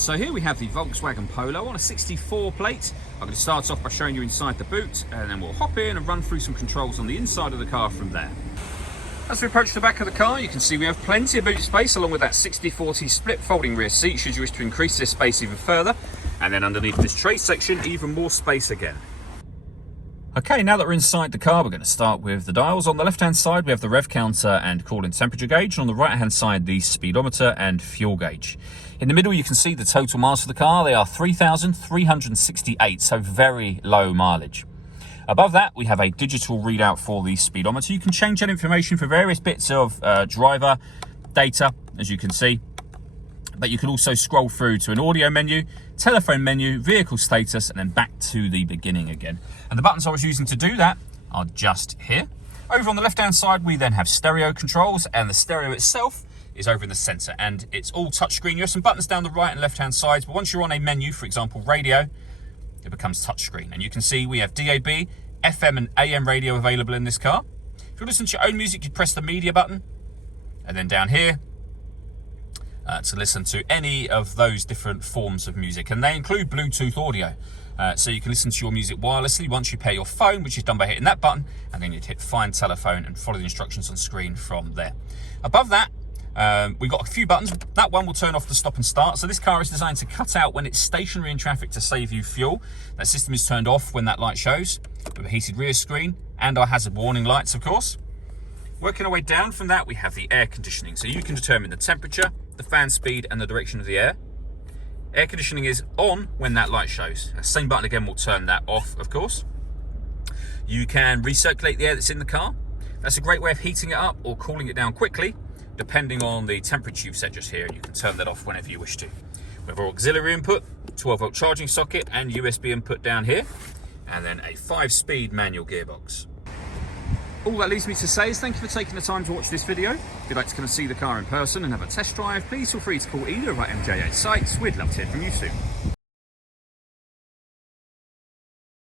So here we have the Volkswagen Polo on a 64 plate. I'm going to start off by showing you inside the boot, and then we'll hop in and run through some controls on the inside of the car from there. As we approach the back of the car, you can see we have plenty of boot space along with that 60/40 split folding rear seat should you wish to increase this space even further. And then underneath this tray section, even more space again. Okay, now that we're inside the car, we're going to start with the dials. On the left-hand side, we have the rev counter and coolant temperature gauge. On the right-hand side, the speedometer and fuel gauge. In the middle, you can see the total miles for the car. They are 3,368, so very low mileage. Above that, we have a digital readout for the speedometer. You can change that information for various bits of driver data, as you can see. But you can also scroll through to an audio menu, telephone menu, vehicle status, and then back to the beginning again. And the buttons I was using to do that are just here. Over on the left-hand side, we then have stereo controls, and the stereo itself is over in the center, and it's all touchscreen. You have some buttons down the right and left-hand sides, but once you're on a menu, for example, radio, it becomes touchscreen. And you can see we have DAB, FM, and AM radio available in this car. If you listen to your own music, you press the media button, and then down here, to listen to any of those different forms of music, and they include Bluetooth audio, so you can listen to your music wirelessly once you pair your phone, which is done by hitting that button, and then you'd hit find telephone and follow the instructions on screen from there. Above that, we've got a few buttons. That one will turn off the stop and start, so this car is designed to cut out when it's stationary in traffic to save you fuel. That system is turned off when that light shows, with a heated rear screen and our hazard warning lights, of course. Working our way down from that, we have the air conditioning, so you can determine the temperature, the fan speed, and the direction of the air. Air conditioning is on when that light shows. The same button again will turn that off, of course. You can recirculate the air that's in the car. That's a great way of heating it up or cooling it down quickly, depending on the temperature you've set just here, and you can turn that off whenever you wish to. We have our auxiliary input, 12-volt charging socket, and USB input down here, and then a 5-speed manual gearbox. All that leaves me to say is thank you for taking the time to watch this video. If you'd like to come and see the car in person and have a test drive, please feel free to call either of our MJA sites. We'd love to hear from you soon.